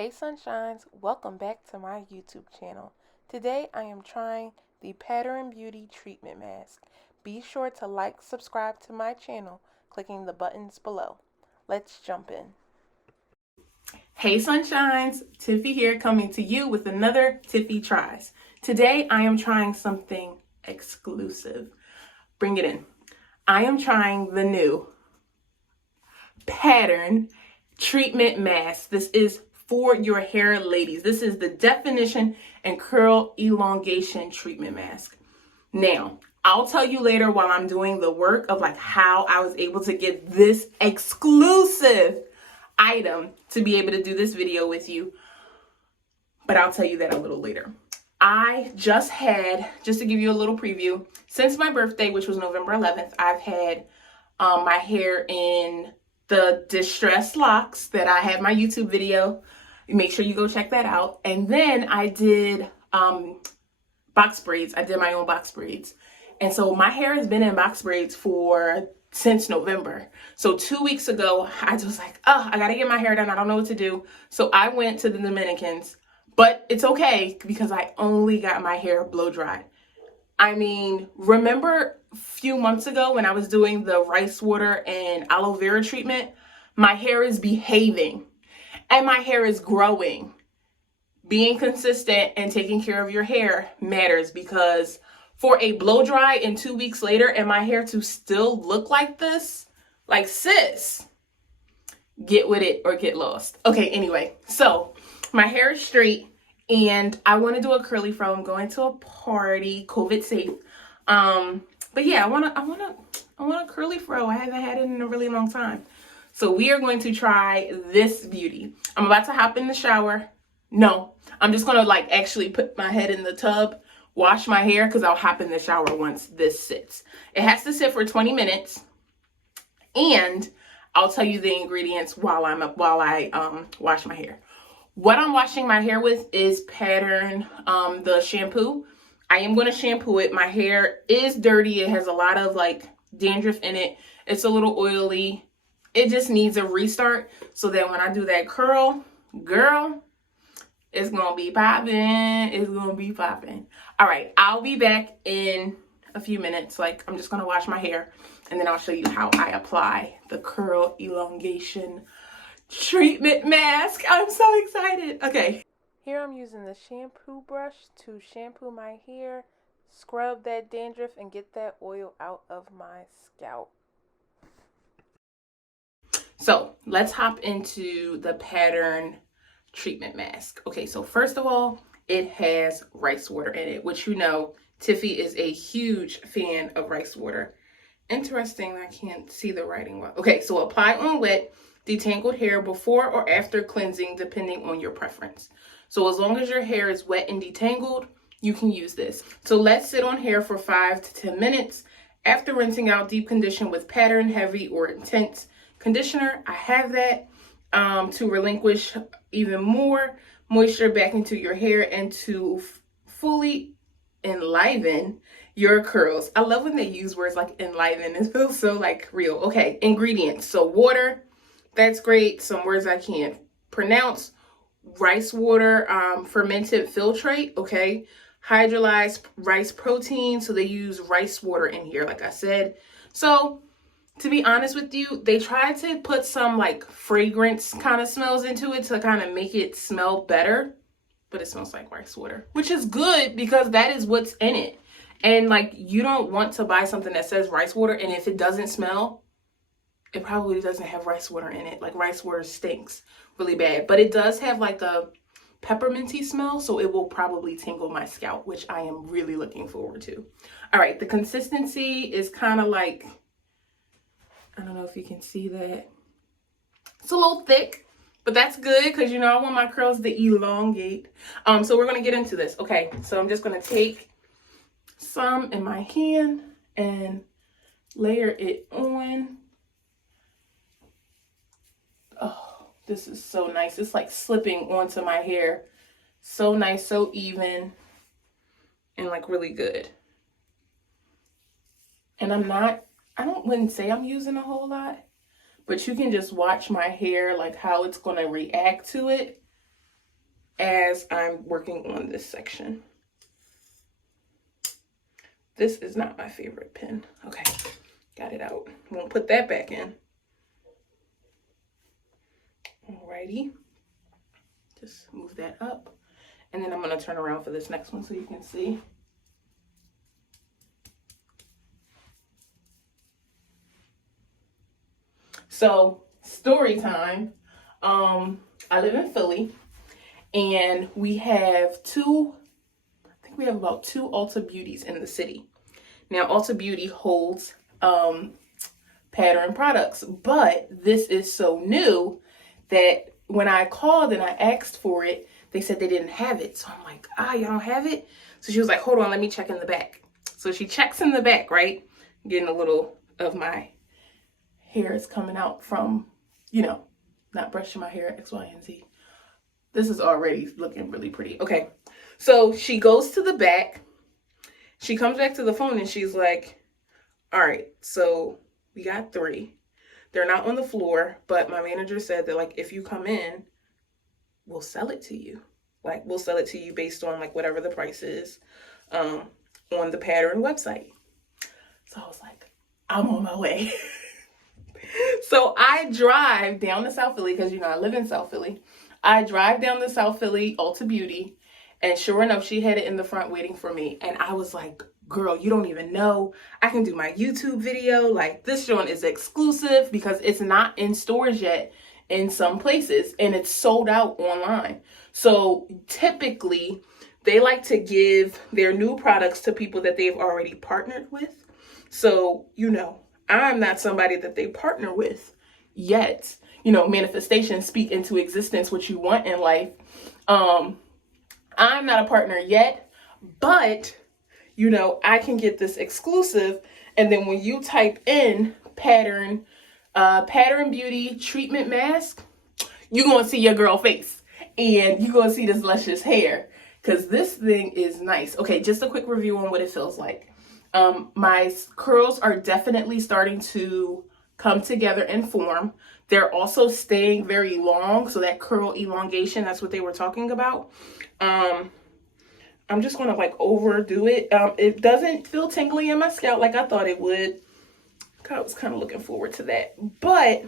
Hey sunshines, welcome back to my YouTube channel. Today I am trying the Pattern Beauty Treatment Mask. Be sure to like, subscribe to my channel, clicking the buttons below. Let's jump in. Hey sunshines, Tiffy here coming to you with another Tiffy Tries. Today I am trying something exclusive. Bring it in. I am trying the new Pattern Treatment Mask. This is for your hair, ladies. This is the definition and curl elongation treatment mask. Now, I'll tell you later while I'm doing the work of like how I was able to get this exclusive item to be able to do this video with you, but I'll tell you that a little later. I just to give you a little preview, since my birthday, which was November 11th, I've had my hair in the distressed locks that I have my YouTube video. Make sure you go check that out. And then I did box braids. I did my own box braids. And so my hair has been in box braids since November. So 2 weeks ago, I was like, oh, I gotta get my hair done. I don't know what to do. So I went to the Dominicans, but it's okay because I only got my hair blow dried. I mean, remember a few months ago when I was doing the rice water and aloe vera treatment? My hair is behaving and my hair is growing. Being consistent and taking care of your hair matters, because for a blow dry and 2 weeks later and my hair to still look like this, like sis, get with it or get lost. Okay, anyway, so my hair is straight. And I want to do a curly fro. I'm going to a party, COVID safe. But yeah, I want a curly fro. I haven't had it in a really long time. So we are going to try this beauty. I'm about to hop in the shower. No, I'm just going to like actually put my head in the tub, wash my hair, because I'll hop in the shower once this sits. It has to sit for 20 minutes. And I'll tell you the ingredients while I wash my hair. What I'm washing my hair with is Pattern, the shampoo. I am going to shampoo it. My hair is dirty. It has a lot of like dandruff in it. It's a little oily. It just needs a restart so that when I do that curl, girl, it's going to be popping. It's going to be popping. All right. I'll be back in a few minutes. Like, I'm just going to wash my hair and then I'll show you how I apply the curl elongation treatment mask. I'm so excited. Okay. Here I'm using the shampoo brush to shampoo my hair, scrub that dandruff, and get that oil out of my scalp. So let's hop into the Pattern treatment mask. Okay, so first of all, it has rice water in it, which you know, Tiffy is a huge fan of rice water. Interesting, I can't see the writing well. Okay, so apply on wet, detangled hair before or after cleansing, depending on your preference. So as long as your hair is wet and detangled, you can use this. So let's sit on hair for 5 to 10 minutes. After rinsing out, deep condition with Pattern heavy or intense conditioner. I have that to relinquish even more moisture back into your hair and to fully enliven your curls. I love when they use words like enliven. It feels so like real. Okay, ingredients. So water, that's great. Some words I can't pronounce. Rice water, fermented filtrate, okay. Hydrolyzed rice protein, so they use rice water in here, like I said. So to be honest with you, they tried to put some like fragrance kind of smells into it to kind of make it smell better, but it smells like rice water, which is good because that is what's in it. And like, you don't want to buy something that says rice water, and if it doesn't smell, it probably doesn't have rice water in it. Like, rice water stinks really bad, but it does have like a pepperminty smell, so it will probably tingle my scalp, which I am really looking forward to. All right, the consistency is kind of like, I don't know if you can see that. It's a little thick, but that's good because, you know, I want my curls to elongate. So we're going to get into this. Okay, so I'm just going to take some in my hand and layer it on. Oh, this is so nice. It's like slipping onto my hair. So nice, so even, and like really good. And wouldn't say I'm using a whole lot, but you can just watch my hair, like how it's going to react to it. as I'm working on this section. This is not my favorite pen. Okay, got it out. Won't put that back in. Alrighty. Just move that up. And then I'm going to turn around for this next one so you can see. So, story time. I live in Philly, and we have about two Ulta Beauties in the city. Now, Ulta Beauty holds pattern products, but this is so new that when I called and I asked for it, they said they didn't have it. So I'm like, you don't have it? So she was like, hold on, let me check in the back. So she checks in the back, right? Getting a little of my hair is coming out from, not brushing my hair, X, Y, and Z. This is already looking really pretty. Okay, so she goes to the back. She comes back to the phone and she's like, all right, so we got 3. They're not on the floor, but my manager said that, like, if you come in, we'll sell it to you. Like, we'll sell it to you based on, like, whatever the price is on the pattern website. So I was like, I'm on my way. So I drive down to South Philly because, I live in South Philly. I drive down to South Philly, Ulta Beauty, and sure enough, she had it in the front waiting for me. And I was like, girl, you don't even know. I can do my YouTube video. Like, this joint is exclusive because it's not in stores yet in some places, and it's sold out online. So typically, they like to give their new products to people that they've already partnered with. So, I'm not somebody that they partner with yet. Manifestation, speak into existence what you want in life. I'm not a partner yet, but, I can get this exclusive. And then when you type in pattern beauty treatment mask, you're going to see your girl face and you're going to see this luscious hair because this thing is nice. Okay, just a quick review on what it feels like. My curls are definitely starting to come together and form. They're also staying very long, so that curl elongation, that's what they were talking about. I'm just going to like overdo it. It doesn't feel tingly in my scalp like I thought it would. I was kind of looking forward to that, but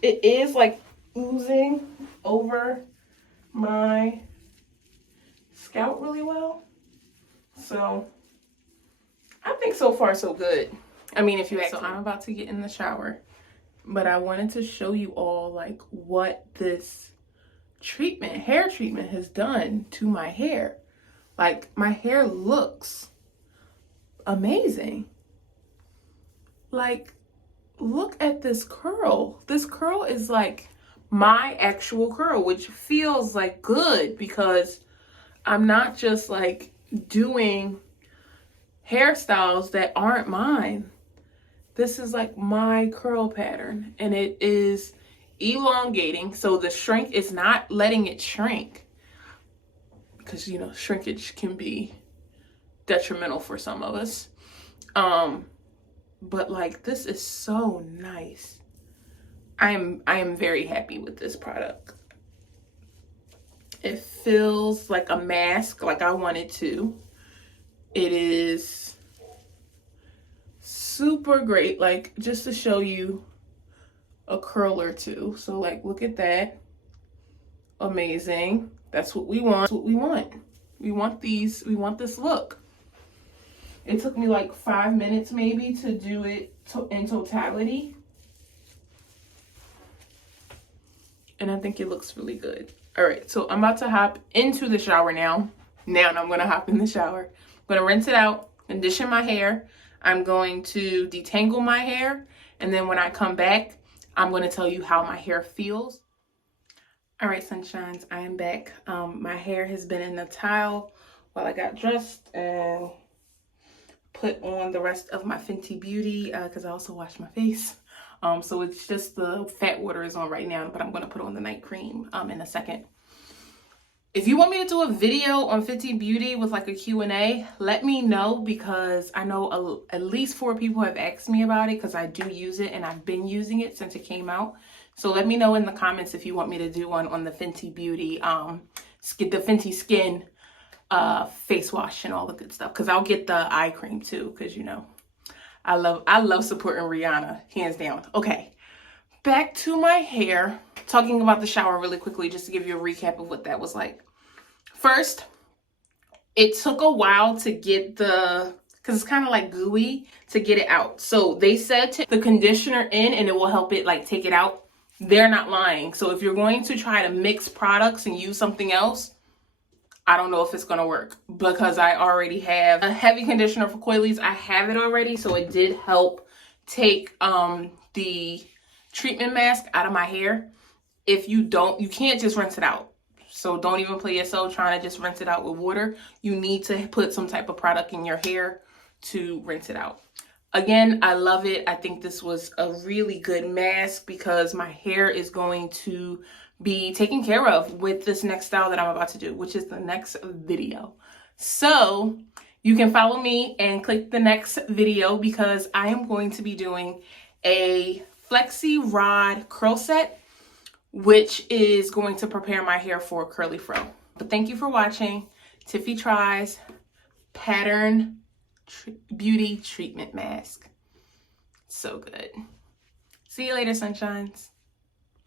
it is like oozing over my scalp really well. So I think so far so good. I mean, if you ask me. So I'm about to get in the shower, but I wanted to show you all like what this hair treatment has done to my hair. Like, my hair looks amazing. Like, look at this curl. This curl is like my actual curl, which feels like good because I'm not just like doing hairstyles that aren't mine. This is like my curl pattern, and it is elongating. So the shrink is not letting it shrink because, shrinkage can be detrimental for some of us. But like, this is so nice. I am very happy with this product. It feels like a mask, like I want it to. It is super great, like, just to show you a curl or two. So like, look at that. Amazing. That's what we want. That's what we want. We want this look. It took me like 5 minutes maybe to do it in totality. And I think it looks really good. All right, so I'm about to hop into the shower now. I'm going to hop in the shower. I'm going to rinse it out, condition my hair. I'm going to detangle my hair. And then when I come back, I'm going to tell you how my hair feels. All right, sunshines, I am back. My hair has been in the towel while I got dressed and put on the rest of my Fenty Beauty because I also washed my face. So it's just the fat water is on right now, but I'm going to put on the night cream in a second. If you want me to do a video on Fenty Beauty with like a Q&A, let me know because I know at least 4 people have asked me about it because I do use it and I've been using it since it came out. So let me know in the comments if you want me to do one on the Fenty Beauty the Fenty Skin face wash and all the good stuff. Because I'll get the eye cream too, because you know, I love supporting Rihanna, hands down. Okay, back to my hair. Talking about the shower really quickly, just to give you a recap of what that was like. First, it took a while to get because it's kind of like gooey, to get it out. So they said to the conditioner in and it will help it like take it out. They're not lying. So if you're going to try to mix products and use something else, I don't know if it's going to work, because I already have a heavy conditioner for coilies. I have it already, so it did help take the treatment mask out of my hair. If you don't, you can't just rinse it out. So don't even play yourself trying to just rinse it out with water. You need to put some type of product in your hair to rinse it out. Again, I love it. I think this was a really good mask because my hair is going to be taken care of with this next style that I'm about to do, which is the next video. So you can follow me and click the next video, because I am going to be doing a flexi rod curl set, which is going to prepare my hair for curly fro. But thank you for watching. Tiffy Tries Pattern Beauty Treatment Mask. So good. See you later, sunshines.